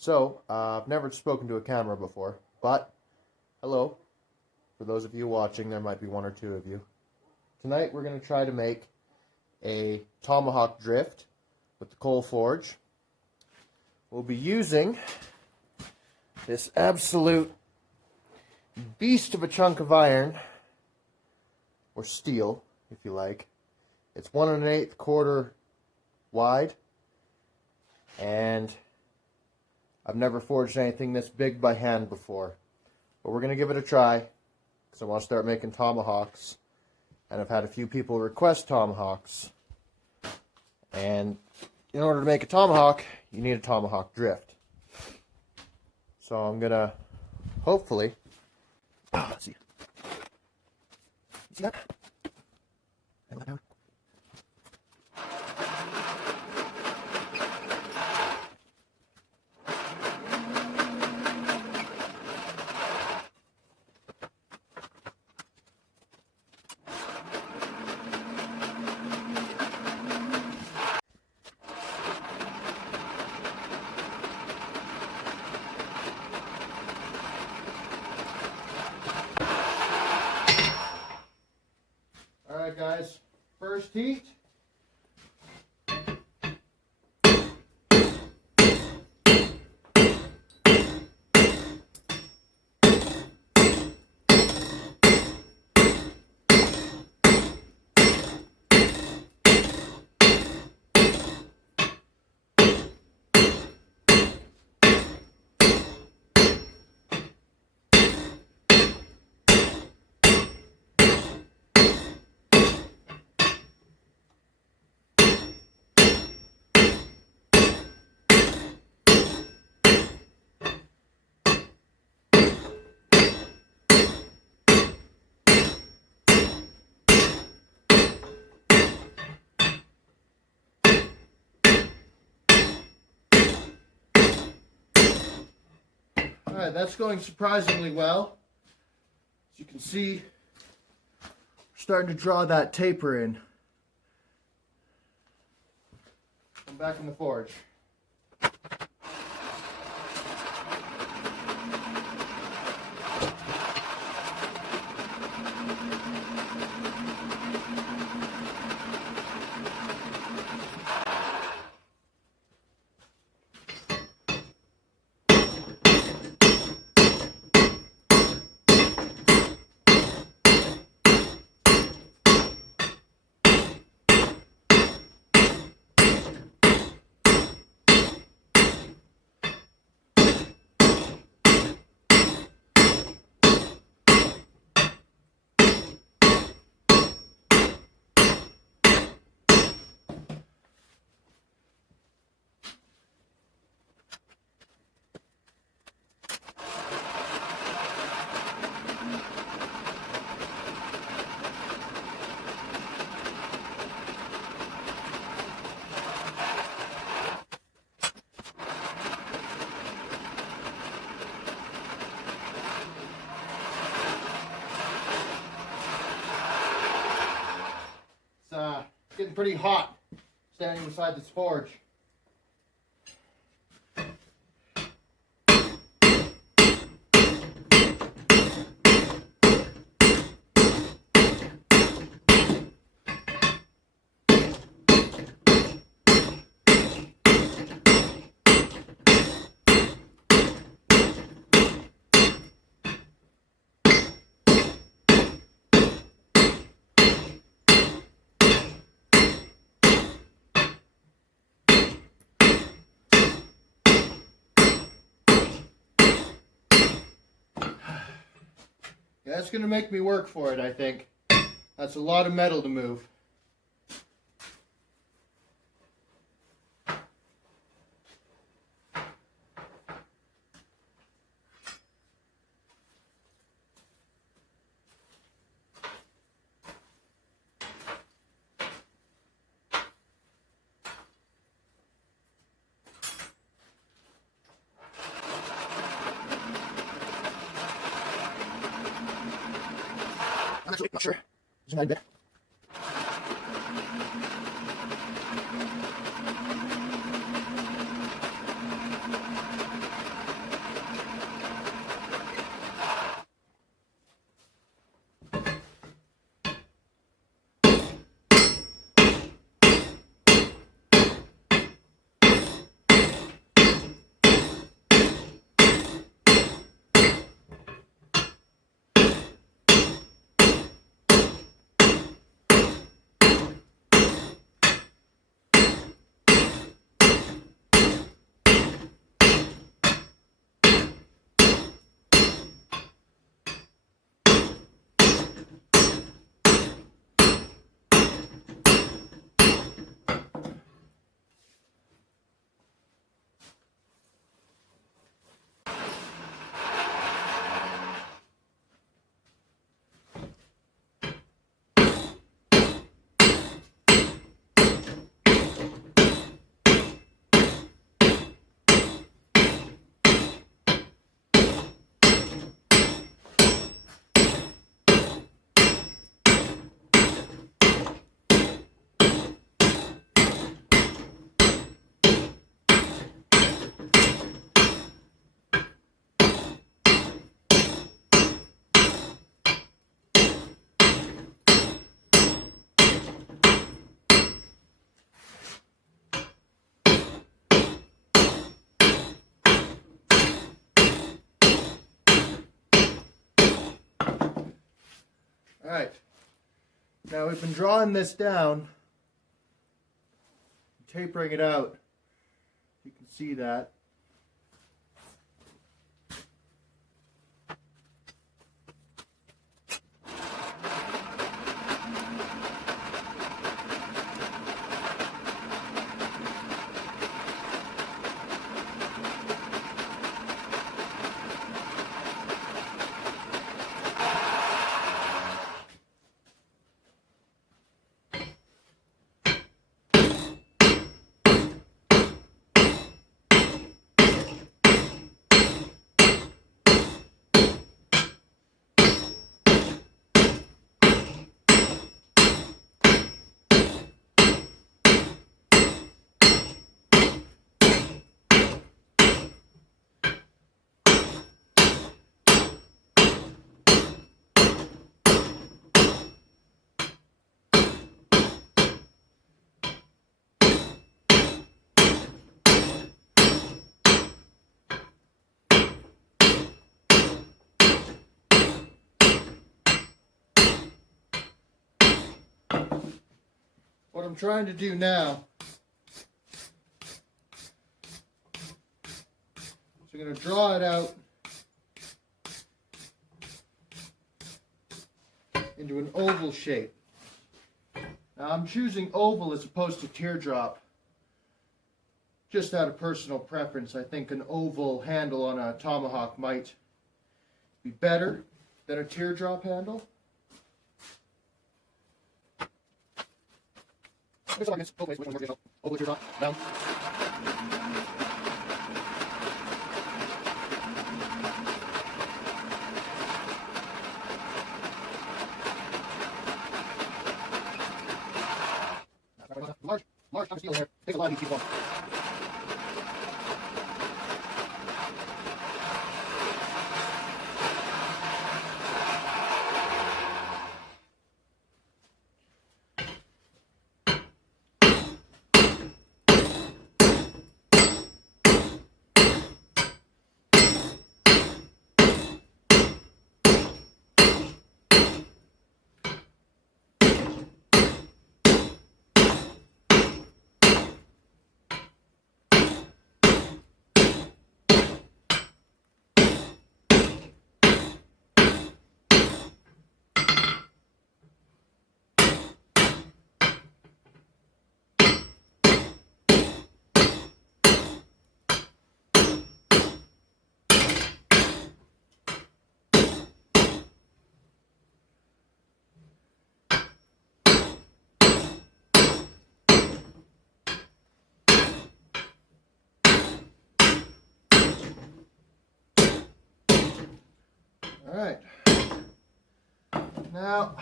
So, I've never spoken to a camera before, but hello. For those of you watching, there might be one or two of you. Tonight we're going to try to make a Tomahawk drift with the coal forge. We'll be using this absolute beast of a chunk of iron, or steel, if you like. It's 1 1/8 quarter wide, and I've never forged anything this big by hand before. But we're going to give it a try, because I want to start making tomahawks. And I've had a few people request tomahawks. And in order to make a tomahawk, you need a tomahawk drift. So I'm going to, hopefully, let's see. See that? Alright guys, first heat. Alright, that's going surprisingly well. As you can see, we're starting to draw that taper in. I'm back in the forge. Getting pretty hot standing beside this forge. Yeah, that's going to make me work for it, I think. That's a lot of metal to move. I'm actually not sure. Just a bit. Alright, now we've been drawing this down, tapering it out. You can see that. What I'm trying to do now is I'm going to draw it out into an oval shape. Now I'm choosing oval as opposed to teardrop just out of personal preference. I think an oval handle on a Tomahawk might be better than a teardrop handle. Both ways, which one's more traditional? Oval, teardrop, round. Large chunk of steel in there. Takes a lot of heat to keep it going. Alright, now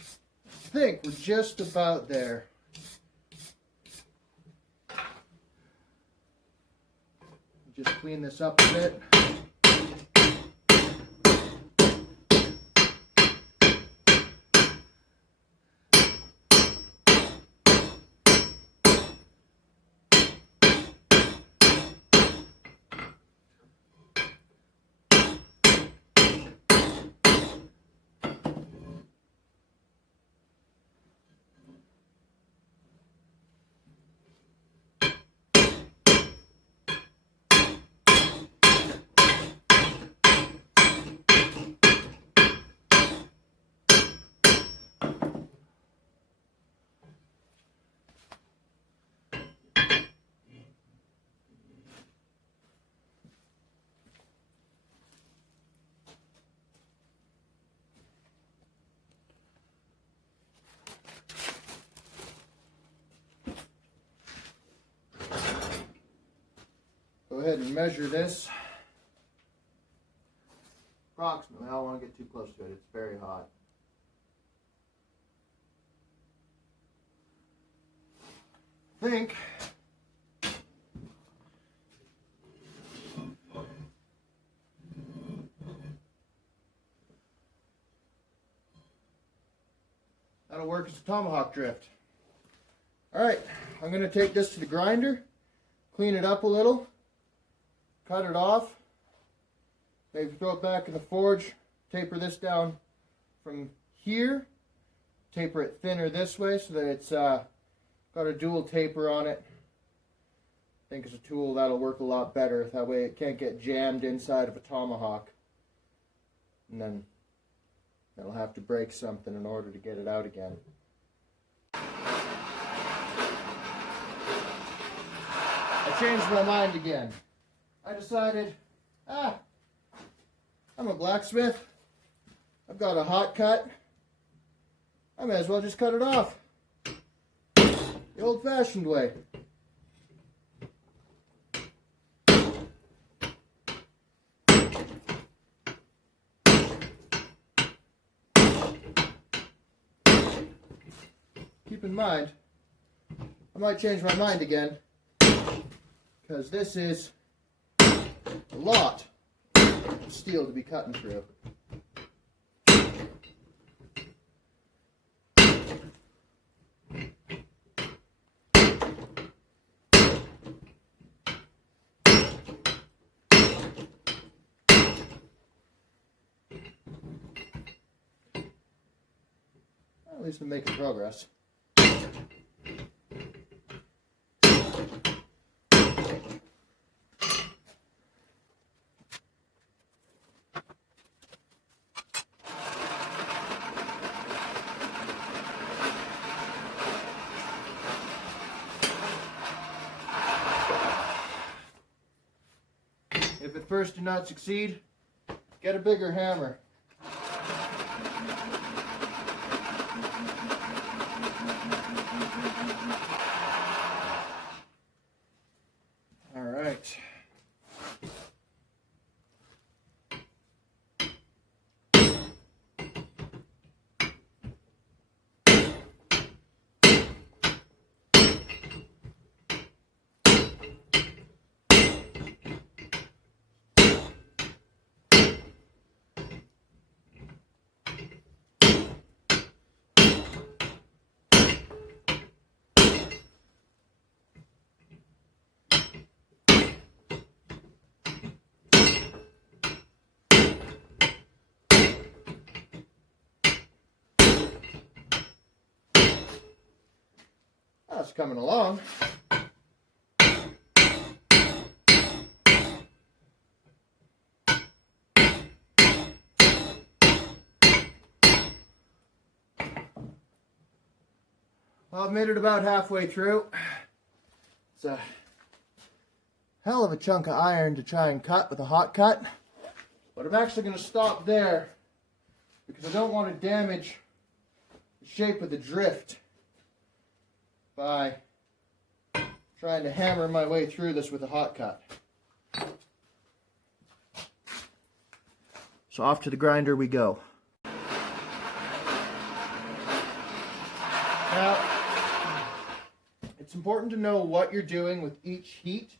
I think we're just about there. Just clean this up a bit. Go ahead and measure this. Approximately, I don't want to get too close to it, it's very hot. I think that'll work as a tomahawk drift. Alright, I'm going to take this to the grinder, clean it up a little, cut it off, Maybe throw it back in the forge, taper this down from here, taper it thinner this way so that it's got a dual taper on it. I think it's a tool that'll work a lot better. That way it can't get jammed inside of a Tomahawk. And then it'll have to break something in order to get it out again. I changed my mind again. I decided, I'm a blacksmith. I've got a hot cut. I may as well just cut it off. The old-fashioned way. Keep in mind, I might change my mind again, because this is a lot of steel to be cutting through. At least I'm making progress. If at first do not succeed, get a bigger hammer. All right. That's coming along. Well, I've made it about halfway through. It's a hell of a chunk of iron to try and cut with a hot cut. But I'm actually going to stop there because I don't want to damage the shape of the drift by trying to hammer my way through this with a hot cut. So off to the grinder we go. Now, it's important to know what you're doing with each heat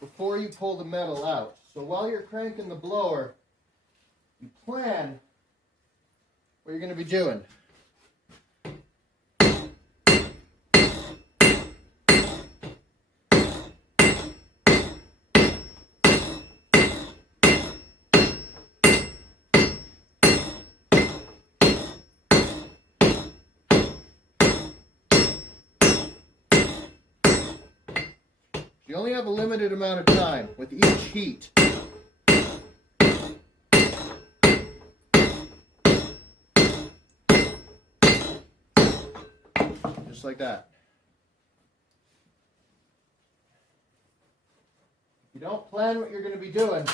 before you pull the metal out. So while you're cranking the blower, you plan what you're going to be doing. You only have a limited amount of time with each heat. Just like that. If you don't plan what you're going to be doing,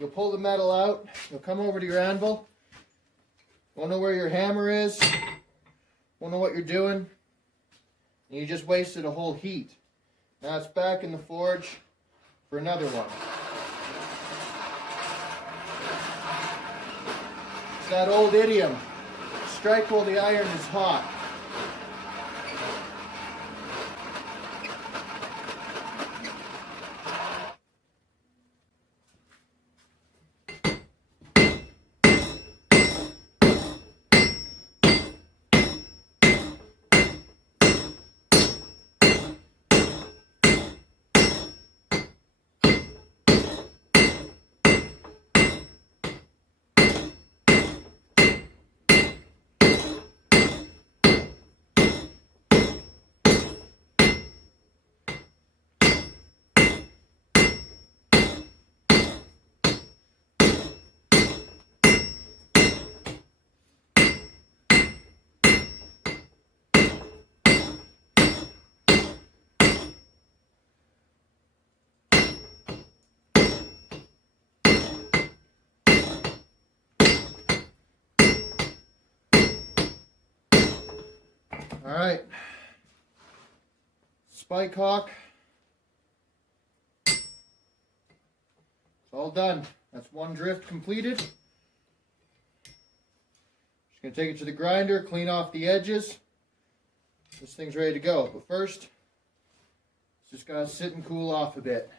you'll pull the metal out, you'll come over to your anvil, won't know where your hammer is, won't know what you're doing, and you just wasted a whole heat. Now it's back in the forge for another one. It's that old idiom, strike while the iron is hot. Alright. Spike Hawk. It's all done. That's one drift completed. Just going to take it to the grinder, clean off the edges. This thing's ready to go. But first, it's just got to sit and cool off a bit.